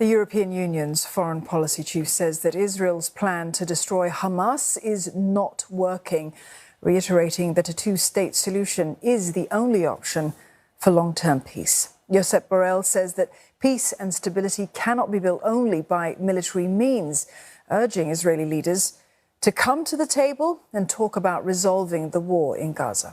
The European Union's foreign policy chief says that Israel's plan to destroy Hamas is not working, reiterating that a two-state solution is the only option for long-term peace. Josep Borrell says that peace and stability cannot be built only by military means, urging Israeli leaders to come to the table and talk about resolving the war in Gaza.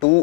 2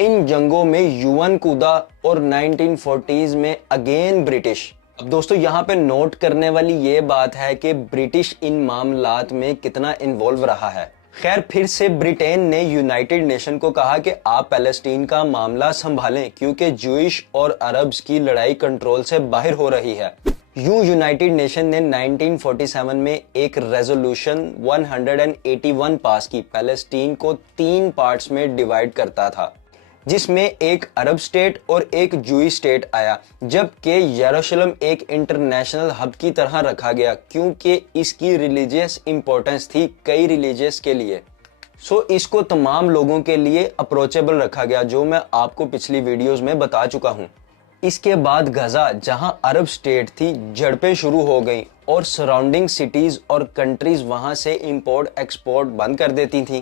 ان جنگوں میں یون کودہ اور 1940s میں again British. اب دوستو یہاں پہ note کرنے والی یہ بات ہے کہ برٹش ان معاملات میں کتنا انوالو رہا ہے۔ خیر پھر سے برٹین نے یونائٹڈ نیشن کو کہا کہ آپ پیلسٹین کا معاملہ سنبھالیں کیونکہ جوئش اور عربز کی لڑائی کنٹرول سے باہر ہو رہی ہے۔ یونائٹڈ نیشن نے 1947 میں ایک ریزولوشن 181 پاس کی، پیلسٹین کو 3 پارٹس میں ڈیوائیڈ کرتا تھا، جس میں ایک عرب سٹیٹ اور ایک جوئی سٹیٹ آیا، جبکہ یروشلم ایک انٹرنیشنل ہب کی طرح رکھا گیا کیونکہ اس کی ریلیجیس امپورٹنس تھی کئی ریلیجیس کے لیے۔ سو اس کو تمام لوگوں کے لیے اپروچیبل رکھا گیا، جو میں آپ کو پچھلی ویڈیوز میں بتا چکا ہوں۔ اس کے بعد غزہ جہاں عرب سٹیٹ تھی، جھڑپیں شروع ہو گئیں اور سراؤنڈنگ سٹیز اور کنٹریز وہاں سے امپورٹ ایکسپورٹ بند کر دیتی تھیں۔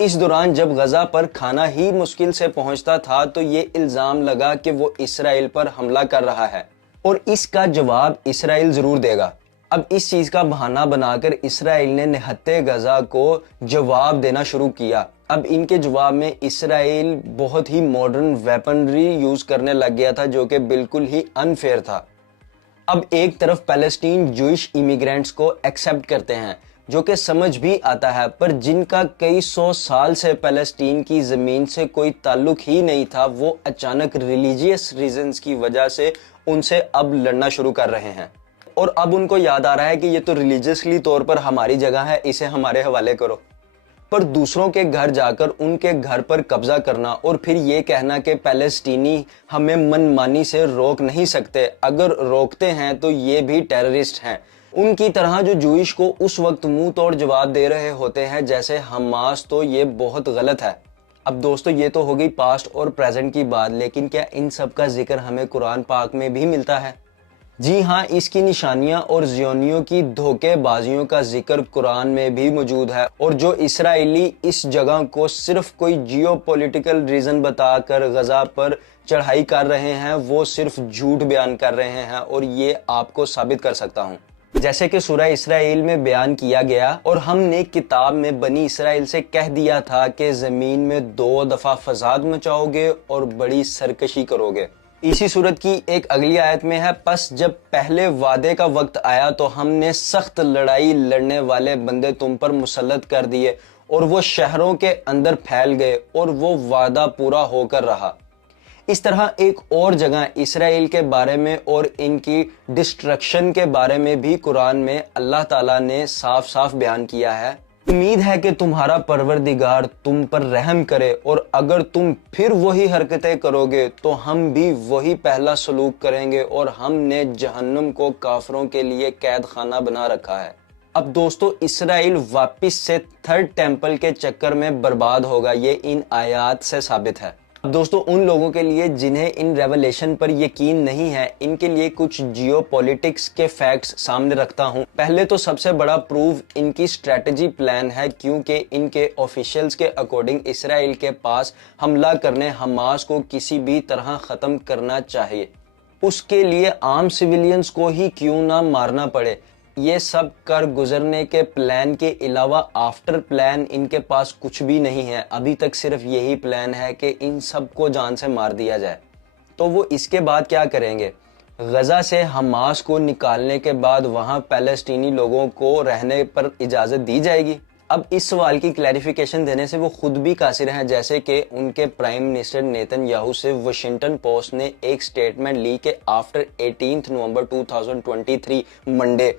اس دوران جب غزہ پر کھانا ہی مشکل سے پہنچتا تھا تو یہ الزام لگا کہ وہ اسرائیل پر حملہ کر رہا ہے اور اس کا جواب اسرائیل ضرور دے گا۔ اب اس چیز کا بہانہ بنا کر اسرائیل نے نہتے غزہ کو جواب دینا شروع کیا۔ اب ان کے جواب میں اسرائیل بہت ہی ماڈرن ویپنری یوز کرنے لگ گیا تھا جو کہ بالکل ہی انفیئر تھا۔ اب ایک طرف پیلسٹین جوئش امیگرینٹس کو ایکسپٹ کرتے ہیں، جو کہ سمجھ بھی آتا ہے، پر جن کا کئی 100 سال سے پیلسٹین کی زمین سے کوئی تعلق ہی نہیں تھا، وہ اچانک ریلیجیس ریزنز کی وجہ سے ان سے اب لڑنا شروع کر رہے ہیں۔ اور اب ان کو یاد آ رہا ہے کہ یہ تو ریلیجیسلی طور پر ہماری جگہ ہے، اسے ہمارے حوالے کرو۔ پر دوسروں کے گھر جا کر ان کے گھر پر قبضہ کرنا اور پھر یہ کہنا کہ پیلسٹینی ہمیں من مانی سے روک نہیں سکتے، اگر روکتے ہیں تو یہ بھی ٹیررسٹ ہیں، ان کی طرح جو جوئش کو اس وقت منہ توڑ جواب دے رہے ہوتے ہیں جیسے حماس، تو یہ بہت غلط ہے۔ اب دوستو یہ تو ہو گئی پاسٹ اور پریزنٹ کی بات، لیکن کیا ان سب کا ذکر ہمیں قرآن پاک میں بھی ملتا ہے؟ جی ہاں، اس کی نشانیاں اور زیونیوں کی دھوکے بازیوں کا ذکر قرآن میں بھی موجود ہے، اور جو اسرائیلی اس جگہ کو صرف کوئی جیو پولیٹیکل ریزن بتا کر غزہ پر چڑھائی کر رہے ہیں، وہ صرف جھوٹ بیان کر رہے ہیں، اور یہ آپ کو ثابت کر سکتا ہوں۔ جیسے کہ سورہ اسرائیل میں بیان کیا گیا، اور ہم نے کتاب میں بنی اسرائیل سے کہہ دیا تھا کہ زمین میں 2 دفعہ فساد مچاؤ گے اور بڑی سرکشی کرو گے۔ اسی صورت کی ایک اگلی آیت میں ہے، پس جب پہلے وعدے کا وقت آیا تو ہم نے سخت لڑائی لڑنے والے بندے تم پر مسلط کر دیے اور وہ شہروں کے اندر پھیل گئے اور وہ وعدہ پورا ہو کر رہا۔ اس طرح ایک اور جگہ اسرائیل کے بارے میں اور ان کی ڈسٹرکشن کے بارے میں بھی قرآن میں اللہ تعالیٰ نے صاف صاف بیان کیا ہے، امید ہے کہ تمہارا پروردگار تم پر رحم کرے، اور اگر تم پھر وہی حرکتیں کرو گے تو ہم بھی وہی پہلا سلوک کریں گے، اور ہم نے جہنم کو کافروں کے لیے قید خانہ بنا رکھا ہے۔ اب دوستو اسرائیل واپس سے 3rd ٹیمپل کے چکر میں برباد ہوگا، یہ ان آیات سے ثابت ہے۔ اب دوستو ان لوگوں کے لیے جنہیں ان ریولیشن پر یقین نہیں ہے، ان کے لیے کچھ جیو پولیٹکس کے فیکٹس سامنے رکھتا ہوں۔ پہلے تو سب سے بڑا پروف ان کی اسٹریٹجی پلان ہے، کیونکہ ان کے آفیشلز کے اکارڈنگ اسرائیل کے پاس حملہ کرنے حماس کو کسی بھی طرح ختم کرنا چاہیے، اس کے لیے عام سویلینز کو ہی کیوں نہ مارنا پڑے۔ یہ سب کر گزرنے کے پلان کے علاوہ آفٹر پلان ان کے پاس کچھ بھی نہیں ہے، ابھی تک صرف یہی پلان ہے کہ ان سب کو جان سے مار دیا جائے۔ تو وہ اس کے بعد کیا کریں گے؟ غزہ سے حماس کو نکالنے کے بعد وہاں پیلسٹینی لوگوں کو رہنے پر اجازت دی جائے گی؟ اب اس سوال کی کلیریفیکیشن دینے سے وہ خود بھی قاصر ہیں، جیسے کہ ان کے پرائم منسٹر نیتن یاہو سے واشنگٹن پوسٹ نے ایک سٹیٹمنٹ لی کہ آفٹر 18 نومبر 2023 منڈے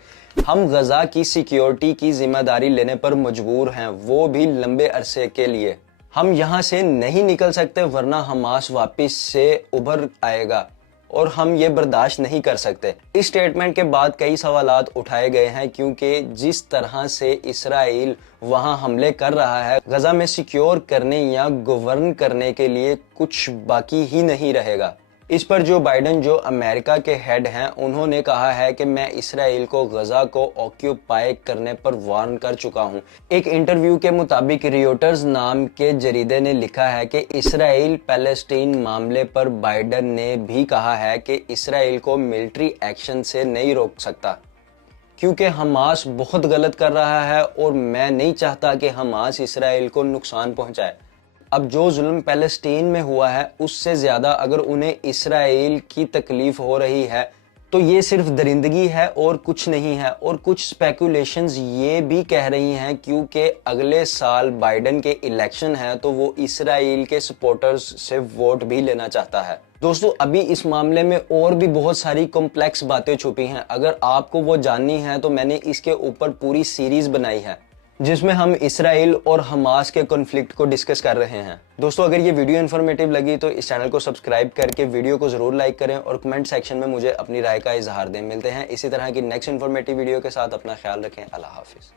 ہم غزہ کی سیکیورٹی کی ذمہ داری لینے پر مجبور ہیں، وہ بھی لمبے عرصے کے لیے۔ ہم یہاں سے نہیں نکل سکتے ورنہ حماس واپس سے ابھر آئے گا اور ہم یہ برداشت نہیں کر سکتے۔ اس سٹیٹمنٹ کے بعد کئی سوالات اٹھائے گئے ہیں، کیونکہ جس طرح سے اسرائیل وہاں حملے کر رہا ہے، غزہ میں سیکیور کرنے یا گورن کرنے کے لیے کچھ باقی ہی نہیں رہے گا۔ اس پر جو بائیڈن جو امریکہ کے ہیڈ ہیں، انہوں نے کہا ہے کہ میں اسرائیل کو غزہ کو آکیوپائی کرنے پر وارن کر چکا ہوں۔ ایک انٹرویو کے مطابق ریوٹرز نام کے جریدے نے لکھا ہے کہ اسرائیل پیلسٹین معاملے پر بائیڈن نے بھی کہا ہے کہ اسرائیل کو ملٹری ایکشن سے نہیں روک سکتا، کیونکہ حماس بہت غلط کر رہا ہے اور میں نہیں چاہتا کہ حماس اسرائیل کو نقصان پہنچائے۔ اب جو ظلم پیلسٹین میں ہوا ہے اس سے زیادہ اگر انہیں اسرائیل کی تکلیف ہو رہی ہے تو یہ صرف درندگی ہے اور کچھ نہیں ہے. اور کچھ سپیکولیشنز یہ بھی کہہ رہی ہیں کیونکہ اگلے سال بائیڈن کے الیکشن ہے تو وہ اسرائیل کے سپورٹرز سے ووٹ بھی لینا چاہتا ہے. دوستو ابھی اس معاملے میں اور بھی بہت ساری کمپلیکس باتیں چھپی ہیں. اگر آپ کو وہ جاننی ہے تو میں نے اس کے اوپر پوری سیریز بنائی ہے جس میں ہم اسرائیل اور حماس کے کنفلکٹ کو ڈسکس کر رہے ہیں. دوستو اگر یہ ویڈیو انفارمیٹیو لگی تو اس چینل کو سبسکرائب کر کے ویڈیو کو ضرور لائک کریں اور کمنٹ سیکشن میں مجھے اپنی رائے کا اظہار دیں. ملتے ہیں اسی طرح کی نیکسٹ انفارمیٹیو ویڈیو کے ساتھ. اپنا خیال رکھیں. اللہ حافظ.